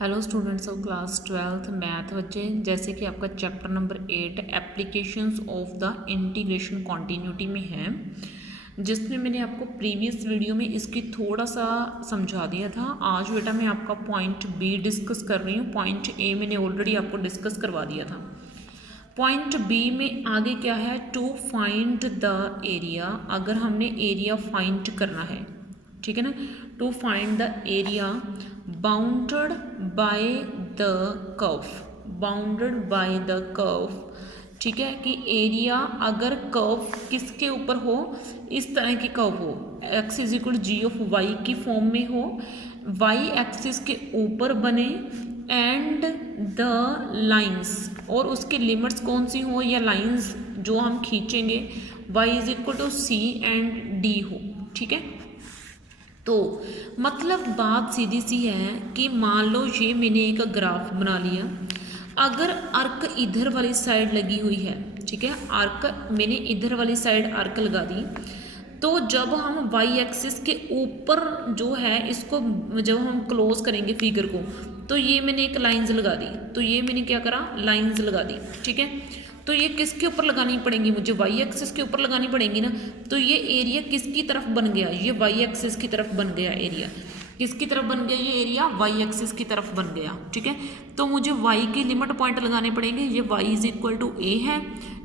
Hello students of class 12th math बच्चे, जैसे कि आपका chapter number 8 applications of the integration continuity में है, जिसमें मैंने आपको प्रीवियस वीडियो में इसकी थोड़ा सा समझा दिया था। आज बेटा मैं आपका पॉइंट बी डिस्कस कर रही हूँ। पॉइंट ए मैंने ऑलरेडी आपको डिस्कस करवा दिया था। पॉइंट बी में आगे क्या है, टू फाइंड द एरिया। अगर हमने एरिया फाइंड करना है, ठीक है ना, to find the area bounded by the curve, bounded by the curve, ठीक है, कि एरिया अगर कर्व किसके ऊपर हो, इस तरह की कर्व हो, x is equal g of y की फॉर्म में हो, वाई एक्सिस के ऊपर बने एंड द लाइंस, और उसके लिमिट्स कौन सी हो या लाइंस जो हम खींचेंगे y is equal to c and d हो, ठीक है। तो मतलब बात सीधी सी है कि मान लो ये मैंने एक ग्राफ बना लिया, अगर अर्क इधर वाली साइड लगी हुई है, ठीक है, अर्क मैंने इधर वाली साइड अर्क लगा दी, तो जब हम वाई एक्सिस के ऊपर जो है इसको जब हम क्लोज करेंगे फिगर को, तो ये मैंने एक लाइंस लगा दी, तो ये मैंने क्या करा, लाइंस लगा दी, ठीक है। तो ये किसके ऊपर लगानी पड़ेंगी, मुझे वाई एक्सिस के ऊपर लगानी पड़ेंगी ना। तो ये एरिया किसकी तरफ बन गया, ये वाई एक्सिस की तरफ बन गया एरिया। किसकी तरफ बन गया ये एरिया, वाई एक्सिस की तरफ बन गया, ठीक है। तो मुझे वाई की लिमिट पॉइंट लगाने पड़ेंगे, ये y is equal to a है,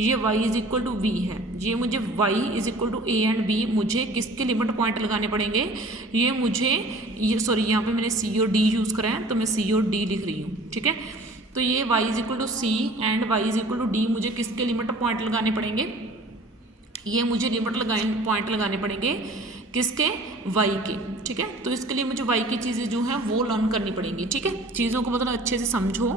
ये y is equal to b है, ये मुझे y is equal to a and b, मुझे किसके लिमिट पॉइंट लगाने पड़ेंगे, ये मुझे ये सॉरी यहाँ पे मैंने सी और डी यूज़ करा है, तो मैं सी और डी लिख रही हूँ, ठीक है। तो ये y is equal to c and y is equal to d, मुझे किसके लिमिट पॉइंट लगाने पड़ेंगे, ये मुझे लिमिट पॉइंट लगाने पड़ेंगे किसके, y के, ठीक है। तो इसके लिए मुझे y की चीज़ें जो है वो लर्न करनी पड़ेंगी, ठीक है। चीज़ों को मतलब अच्छे से समझो।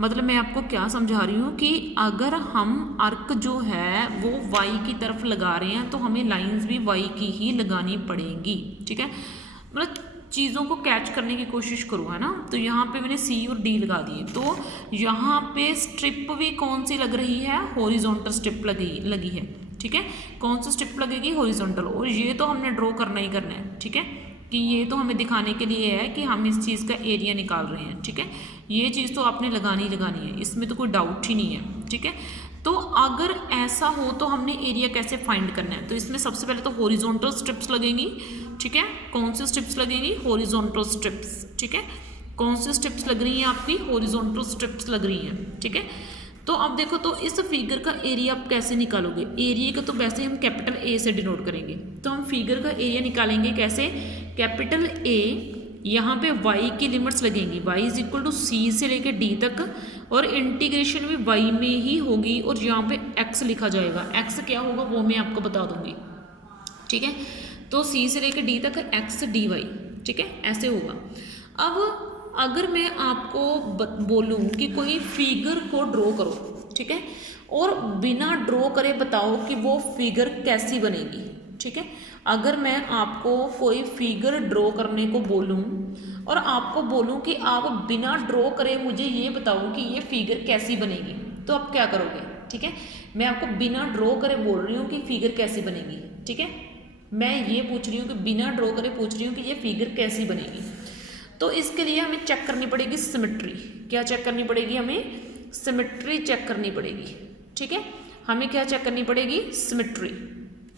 मतलब मैं आपको क्या समझा रही हूँ कि अगर हम अर्क जो है वो y की तरफ लगा रहे हैं तो हमें लाइंस भी y की ही लगानी पड़ेंगी, ठीक है। मतलब चीज़ों को कैच करने की कोशिश करो, है ना। तो यहाँ पे मैंने सी और डी लगा दिए, तो यहाँ पे स्ट्रिप भी कौन सी लग रही है, हॉरिजॉन्टल स्ट्रिप लगी है, ठीक है। कौन सी स्ट्रिप लगेगी, हॉरिजॉन्टल, और ये तो हमने ड्रॉ करना ही करना है, ठीक है, कि ये तो हमें दिखाने के लिए है कि हम इस चीज़ का एरिया निकाल रहे हैं, ठीक है। ये चीज़ तो आपने लगानी है, इसमें तो कोई डाउट ही नहीं है, ठीक है। तो अगर ऐसा हो तो हमने एरिया कैसे फाइंड करना है, तो इसमें सबसे पहले तो हॉरिजॉन्टल स्ट्रिप्स लगेंगी, ठीक है। कौन सी स्ट्रिप्स लगेंगी, हॉरिजॉन्टल स्ट्रिप्स, ठीक है। कौन सी स्ट्रिप्स लग रही हैं आपकी, हॉरिजॉन्टल स्ट्रिप्स लग रही हैं, ठीक है। तो अब देखो, तो इस फिगर का एरिया आप कैसे निकालोगे, एरिया का तो वैसे हम कैपिटल ए से डिनोट करेंगे, तो हम फिगर का एरिया निकालेंगे कैसे, कैपिटल ए, यहाँ पे y की लिमिट्स लगेंगी, y इज इक्वल टू सी से लेके d तक, और इंटीग्रेशन भी y में ही होगी, और यहाँ पे x लिखा जाएगा, x क्या होगा वो मैं आपको बता दूंगी, ठीक है। तो c से लेके d तक x dy, ठीक है, ऐसे होगा। अब अगर मैं आपको बोलूँ कि कोई फिगर को ड्रॉ करो, ठीक है, और बिना ड्रॉ करे बताओ कि वो फिगर कैसी बनेगी, ठीक है। अगर मैं आपको कोई फिगर ड्रॉ करने को बोलूँ और आपको बोलूँ कि आप बिना ड्रॉ करे मुझे ये बताओ कि ये फिगर कैसी बनेगी, तो आप क्या करोगे, ठीक है। मैं आपको बिना ड्रॉ करे बोल रही हूँ कि फिगर कैसी बनेगी, ठीक है। मैं ये पूछ रही हूँ कि बिना ड्रॉ करे पूछ रही हूँ कि ये फिगर कैसी बनेगी। तो इसके लिए हमें चेक करनी पड़ेगी सिमेट्री। क्या चेक करनी पड़ेगी, हमें सिमेट्री चेक करनी पड़ेगी, ठीक है। हमें क्या चेक करनी पड़ेगी, सिमेट्री,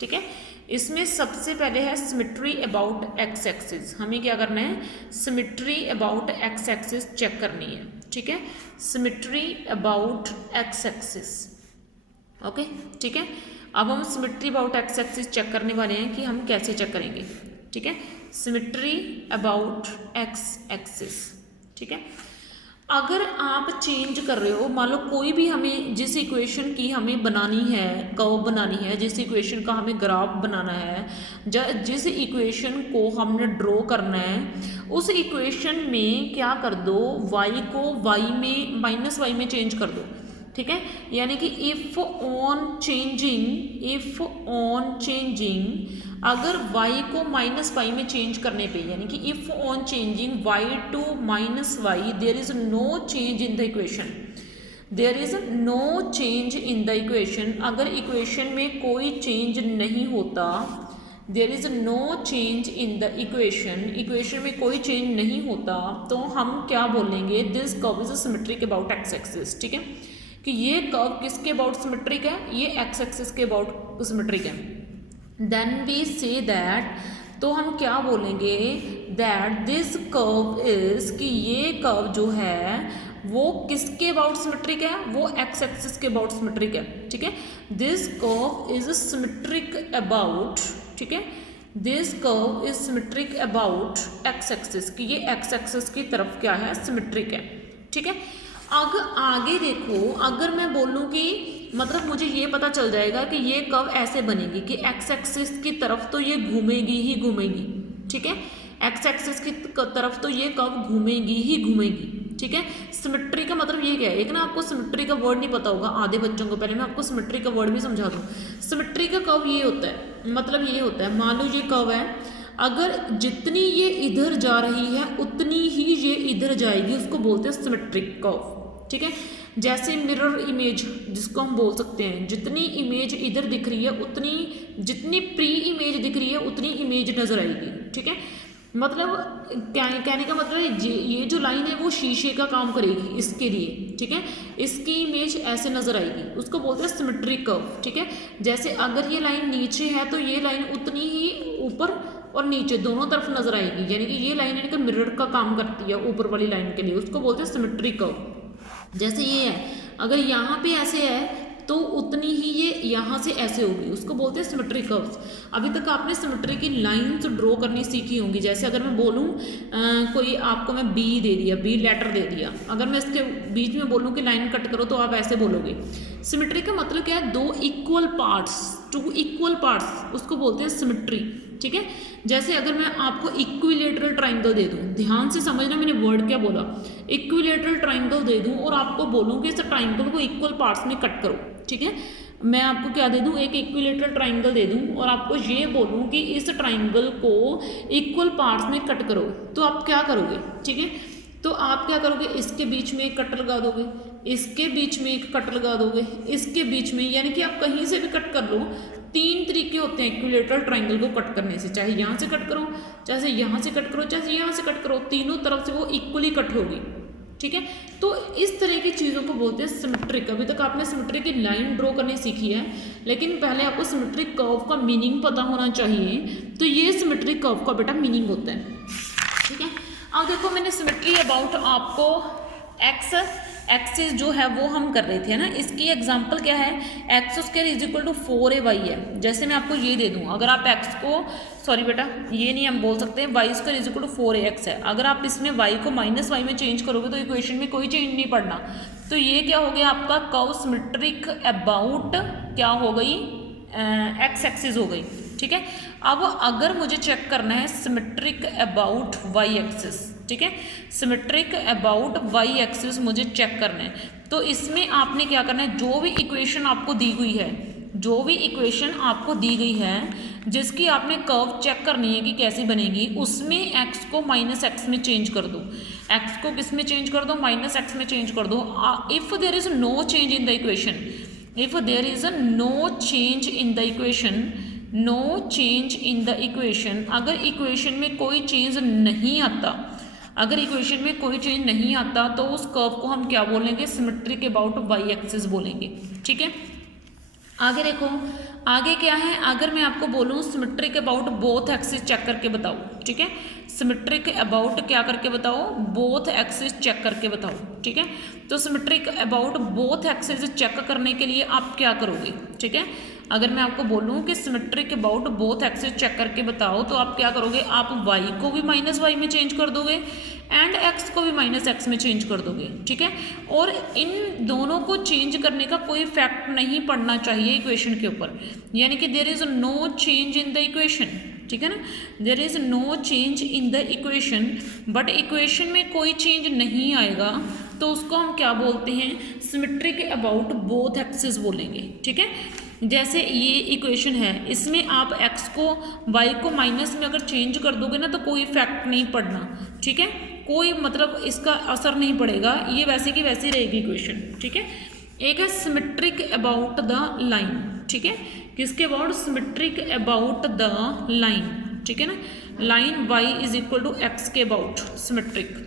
ठीक है। इसमें सबसे पहले है सिमेट्री अबाउट एक्स एक्सिस। हमें क्या करना है, symmetry about x axis check करनी है, ठीक है। Symmetry about x axis, okay, ठीक है। अब हम symmetry about x axis check करने वाले हैं कि हम कैसे चेक करेंगे, ठीक है। सिमेट्री अबाउट एक्स एक्सिस, ठीक है। अगर आप चेंज कर रहे हो, मान लो कोई भी हमें जिस इक्वेशन की हमें बनानी है, कर्व बनानी है, जिस इक्वेशन का हमें ग्राफ बनाना है, जिस इक्वेशन को हमने ड्रॉ करना है, उस इक्वेशन में क्या कर दो, y को y में -y में चेंज कर दो, ठीक है। यानी कि इफ़ ऑन चेंजिंग अगर y को -y में चेंज करने पे, यानी कि if on changing y to -y there is no change in the equation, there is no change in the equation, अगर इक्वेशन में कोई चेंज नहीं होता, there is no change in the equation, equation में कोई चेंज नहीं होता, तो हम क्या बोलेंगे, this curve is symmetric about x axis, ठीक है, कि ये कर्व किसके अबाउट सिमेट्रिक है, ये एक्स एक्सिस के अबाउट सिमेट्रिक है। देन वी से दैट, तो हम क्या बोलेंगे, दैट दिस कर्व इज, कि ये कर्व जो है वो किसके अबाउट सिमेट्रिक है, वो एक्स एक्सिस के अबाउट सिमेट्रिक है, ठीक है। This curve is symmetric about, ठीक है, this curve is symmetric about x axis, कि ये एक्स एक्सिस की तरफ क्या है, सिमेट्रिक है, ठीक है। अगर आगे देखो, अगर मैं बोलूँ कि मतलब मुझे ये पता चल जाएगा कि ये कर्व ऐसे बनेगी कि एक्स एक्सिस की तरफ तो ये घूमेगी ही घूमेगी, ठीक है, एक्स एक्सिस की तरफ तो ये कर्व घूमेगी ही घूमेगी, ठीक है। सिमेट्री का मतलब ये क्या है, एक ना आपको सिमेट्री का वर्ड नहीं पता होगा आधे बच्चों को, पहले मैं आपको सिमेट्री का वर्ड भी समझा दूँ। सिमेट्री का कर्व ये होता है, मतलब ये होता है, मान लो ये कर्व है, अगर जितनी ये इधर जा रही है उतनी ही ये इधर जाएगी, उसको बोलते हैं सिमेट्रिक कर्व, ठीक है। जैसे मिरर इमेज जिसको हम बोल सकते हैं, जितनी इमेज इधर दिख रही है उतनी, जितनी प्री इमेज दिख रही है उतनी इमेज नजर आएगी, ठीक है। मतलब कहने का मतलब ये जो लाइन है वो शीशे का काम करेगी इसके लिए, ठीक है, इसकी इमेज ऐसे नजर आएगी, उसको बोलते हैं सिमेट्रिक कर्व, ठीक है। जैसे अगर ये लाइन नीचे है तो ये लाइन उतनी ही ऊपर और नीचे दोनों तरफ नजर आएगी, यानी कि ये लाइन यानी कि मिरर का काम करती है ऊपर वाली लाइन के लिए, उसको बोलते हैं सिमेट्रिक कर्व। जैसे ये है, अगर यहाँ पे ऐसे है तो उतनी ही ये यहाँ से ऐसे होगी, उसको बोलते हैं सिमेट्रिक कर्व्स। अभी तक आपने सिमेट्री की लाइंस ड्रॉ करनी सीखी होंगी। जैसे अगर मैं बोलूँ कोई आपको मैं बी दे दिया, बी लेटर दे दिया, अगर मैं इसके बीच में बोलूँ कि लाइन कट करो तो आप ऐसे बोलोगे। सिमेट्री का मतलब क्या है, दो equal parts, two equal parts, उसको बोलते हैं सिमेट्री, ठीक है। जैसे अगर मैं आपको इक्विलेटरल ट्राइंगल दे दूं, ध्यान से समझना मैंने वर्ड क्या बोला, इक्विलेटरल ट्राइंगल दे दूं और आपको बोलूं कि इस ट्राइंगल को इक्वल पार्ट्स में कट करो, ठीक है। मैं आपको क्या दे दूं, एक इक्विलेटरल ट्राइंगल दे दूं और आपको ये बोलूं कि इस ट्राइंगल को इक्वल पार्ट्स में कट करो, तो आप क्या करोगे, ठीक है। तो आप क्या करोगे, इसके बीच में एक कट लगा दोगे, इसके बीच में एक कट लगा दोगे, इसके बीच में, यानी कि आप कहीं से भी कट कर लो। तीन तरीके होते हैं इक्विलेटरल ट्राइंगल को कट करने से, चाहे यहाँ से कट करो, चाहे यहाँ से कट करो, चाहे यहाँ से कट करो, तीनों तरफ से वो इक्वली कट होगी, ठीक है। तो इस तरह की चीज़ों को बोलते हैं सिमेट्रिक। अभी तक आपने सिमेट्रिक की लाइन ड्रॉ करनी सीखी है, लेकिन पहले आपको सिमेट्रिक कर्व का मीनिंग पता होना चाहिए। तो ये सिमेट्रिक कर्व का बेटा मीनिंग होता है, ठीक है। अब देखो मैंने सिमेट्री अबाउट आपको एक्स एक्सिस जो है वो हम कर रहे थे ना, इसकी एग्जांपल क्या है, x square is equal to 4ay है। जैसे मैं आपको ये दे दूँ, अगर आप एक्स को, सॉरी बेटा ये नहीं हम बोल सकते, y square is equal to 4ax है, अगर आप इसमें वाई को माइनस वाई में चेंज करोगे तो इक्वेशन में कोई चेंज नहीं पड़ना। तो ये क्या हो गया आपका कर्व सिमेट्रिक अबाउट क्या हो गई, एक्स एक्सिस हो गई, ठीक है। अब अगर मुझे चेक करना है सिमेट्रिक अबाउट वाई एक्सिस, ठीक है, सिमेट्रिक अबाउट वाई एक्सिस मुझे चेक करना है, तो इसमें आपने क्या करना है, जो भी इक्वेशन आपको दी हुई है, जो भी इक्वेशन आपको दी गई है जिसकी आपने कर्व चेक करनी है कि कैसी बनेगी, उसमें x को माइनस एक्स में चेंज कर दो, x को किस में चेंज कर दो, माइनस एक्स में चेंज कर दो। If there is no change in the equation, if there is no change in the equation, no change in the equation, अगर इक्वेशन में कोई चेंज नहीं आता, अगर इक्वेशन में कोई चेंज नहीं आता तो उस कर्व को हम क्या बोलेंगे, सिमेट्रिक अबाउट वाई एक्सिस बोलेंगे, ठीक है। आगे देखो, आगे क्या है, अगर मैं आपको बोलूँ symmetric about both axis check करके बताओ, ठीक है, सिमेट्रिक अबाउट क्या करके बताओ, बोथ एक्सिस चेक करके बताओ, ठीक है। तो symmetric about both axis check करने के लिए आप क्या करोगे, ठीक है। अगर मैं आपको बोलूँ कि symmetric about both axis check करके बताओ, तो आप क्या करोगे, आप y को भी माइनस वाई में चेंज कर दोगे एंड x को भी माइनस एक्स में चेंज कर दोगे, ठीक है। और इन दोनों को चेंज करने का कोई फैक्ट नहीं पड़ना चाहिए इक्वेशन के ऊपर, यानी कि there is no change in the equation, ठीक है ना, there is no change in the equation, but equation में कोई चेंज नहीं आएगा तो उसको हम क्या बोलते हैं, सिमेट्रिक अबाउट बोथ एक्सिस बोलेंगे, ठीक है। जैसे ये इक्वेशन है, इसमें आप x को y को माइनस में अगर चेंज कर दोगे ना तो कोई इफेक्ट नहीं पड़ना, ठीक है, कोई मतलब इसका असर नहीं पड़ेगा, ये वैसे की वैसी रहेगी इक्वेशन, ठीक है। एक है सिमेट्रिक अबाउट द लाइन, ठीक है, किसके about, symmetric about the line, ठीक है ना, line y is equal to x के अबाउट, सिमेट्रिक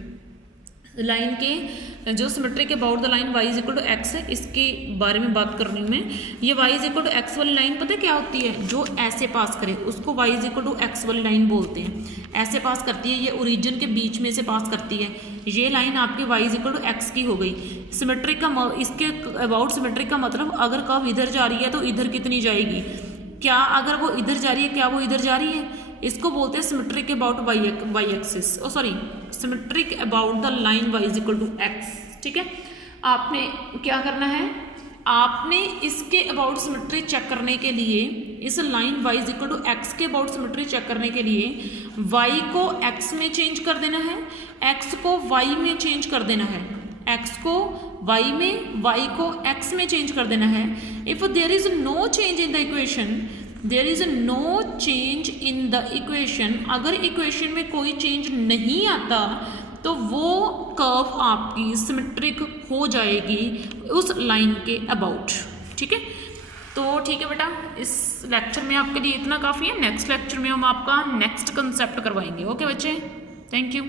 लाइन के जो symmetric about the line y is equal to x है, इसके बारे में बात कर रही हूँ मैं। ये y is equal to x वाली लाइन पता है क्या होती है, जो ऐसे पास करे उसको y is equal to x वाली लाइन बोलते हैं। ऐसे पास करती है, ये ओरिजिन के बीच में से पास करती है, ये लाइन आपकी y is equal to x की हो गई। सिमेट्रिक का इसके अबाउट सिमेट्रिक का मतलब अगर कर्व इधर जा रही है तो इधर कितनी जाएगी, क्या अगर वो इधर जा रही है क्या वो इधर जा रही है, इसको बोलते हैं symmetric about y axis, oh sorry symmetric about the line y is equal to x, ठीक है। आपने क्या करना है, आपने इसके अबाउट सिमेट्री चेक करने के लिए, इस line y is equal to x के अबाउट सिमेट्री चेक करने के लिए y को x में चेंज कर देना है, x को y में चेंज कर देना है, x को y में, y को x में चेंज कर देना है। If there is no change in the equation, there is no change in the equation, अगर इक्वेशन में कोई चेंज नहीं आता तो वो कर्व आपकी सिमेट्रिक हो जाएगी उस लाइन के अबाउट, ठीक है। तो ठीक है बेटा, इस लेक्चर में आपके लिए इतना काफ़ी है। नेक्स्ट लेक्चर में हम आपका नेक्स्ट कंसेप्ट करवाएंगे। ओके बच्चे, थैंक यू।